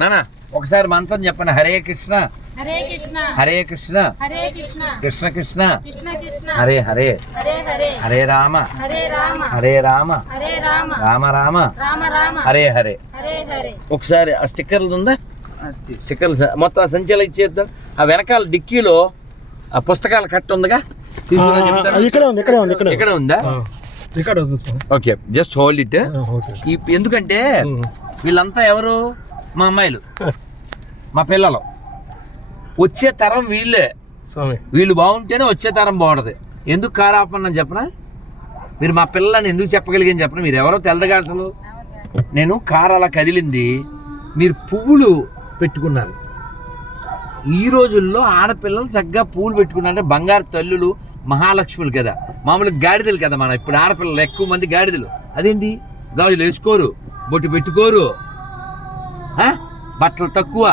నానా ఒకసారి మంత్రం చెప్పండి. హరే కృష్ణ హరే కృష్ణ హరే కృష్ణ హరే కృష్ణ కృష్ణ కృష్ణ కృష్ణ కృష్ణ హరే హరే హరే హరే హరే రామ హరే రామ హరే రామ హరే రామ రామ రామ రామ రామ హరే హరే. హరే హరే. ఒకసారి ఆ స్టిక్కర్లు ఉందా? స్టిక్కర్లు మొత్తం ఆ సంచాలు ఇచ్చేద్దాం. ఆ వెనకాల డిక్కీలో ఆ పుస్తకాల కట్ట ఉందిగా, తీసుకురా చెప్తాను. ఇక్కడ ఉందా? Okay, just hold it. ఎందుకంటే వీళ్ళంతా ఎవరు? మా అమ్మాయిలు, మా పిల్లలు, వచ్చే తరం వీళ్ళే. వీళ్ళు బాగుంటేనే వచ్చే తరం బాగుంటుంది. ఎందుకు కారాపన్నాను చెప్పనా? మీరు మా పిల్లలని ఎందుకు చెప్పగలిగాను చెప్పనా? మీరు ఎవరో తెలదగా అసలు. నేను కారు అలా కదిలింది, మీరు పువ్వులు పెట్టుకున్నారు. ఈ రోజుల్లో ఆడపిల్లలు చక్కగా పువ్వులు పెట్టుకున్నారంటే బంగారు తల్లులు, మహాలక్ష్ములు కదా. మామూలుగా గాడిదలు కదా మనం. ఇప్పుడు ఆడపిల్లలు ఎక్కువ మంది గాడిదలు. అదేంటి, గాజులు వేసుకోరు, బొట్టు పెట్టుకోరు, బట్టలు తక్కువ.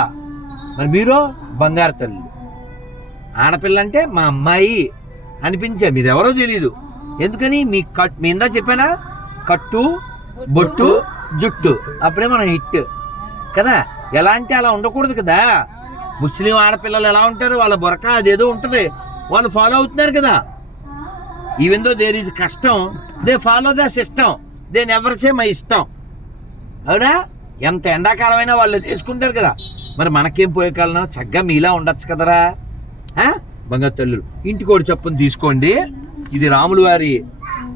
మరి మీరు బంగారు తల్లులు. ఆడపిల్ల అంటే మా అమ్మాయి అనిపించా. మీరు ఎవరో తెలియదు. ఎందుకని? మీ ఇందా చెప్పానా, కట్టు బొట్టు జుట్టు, అప్పుడే మనం హిట్ కదా. ఎలా అంటే అలా ఉండకూడదు కదా. ముస్లిం ఆడపిల్లలు ఎలా ఉంటారు? వాళ్ళ బొరక అదేదో ఉంటుంది, వాళ్ళు ఫాలో అవుతున్నారు కదా. ఈవెన్ దో దేర్ ఈజ్ కష్టం, they follow the system, they never say my ఇష్టం. అవునా? ఎంత ఎండాకాలం అయినా వాళ్ళు తీసుకుంటారు కదా. మరి మనకేం పోయే కాలం? చక్కగా మీలా ఉండొచ్చు కదరా బంగారు తల్లులు. ఇంటికోడి చప్పుని తీసుకోండి. ఇది రాములు వారి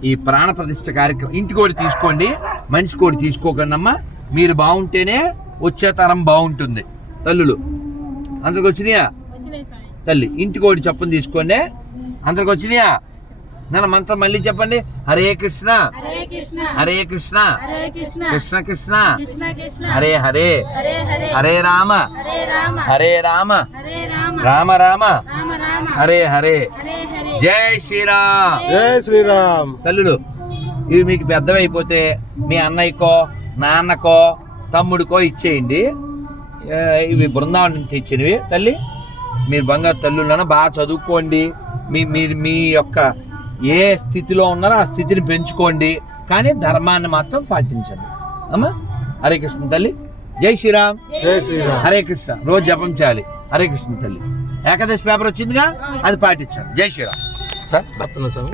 ఈ ప్రాణ ప్రతిష్ఠ కార్యక్రమం. ఇంటికోడి తీసుకోండి, మనిషి కోడి తీసుకోకండి అమ్మా. మీరు బాగుంటేనే వచ్చే తరం బాగుంటుంది. తల్లులు అందరికి వచ్చినాయా? తల్లి ఇంటికోడి చప్పుని తీసుకోండి. అందరికి వచ్చినాయా? నన్ను మంత్రం మళ్ళీ చెప్పండి. హరే కృష్ణ హరే కృష్ణ హరే కృష్ణ హరే కృష్ణ కృష్ణ కృష్ణ కృష్ణ కృష్ణ హరే హరే హరే హరే హరే రామ హరే రామ హరే రామ హరే రామ రామ రామ రామ రామ హరే హరే. హరే హరే. జై శ్రీరామ్. జై శ్రీరామ్. తల్లులు ఇవి మీకు పెద్దవైపోతే మీ అన్నయ్యకో, నాన్నకో, తమ్ముడికో ఇచ్చేయండి. ఇవి బృందావనం నుంచి ఇచ్చినవి. తల్లి మీరు బంగారు తల్లులను బాగా చదువుకోండి. మీ యొక్క ఏ స్థితిలో ఉన్నారో ఆ స్థితిని పెంచుకోండి, కానీ ధర్మాన్ని మాత్రం పాటించండి అమ్మా. హరే కృష్ణ తల్లి. జై శ్రీరామ్. జై శ్రీరామ్. హరే కృష్ణ రోజు జపం చేయాలి. హరే కృష్ణ తల్లి. ఏకాదశి పేపర్ వచ్చిందిగా, అది పాటించండి. జై శ్రీరామ్. సార్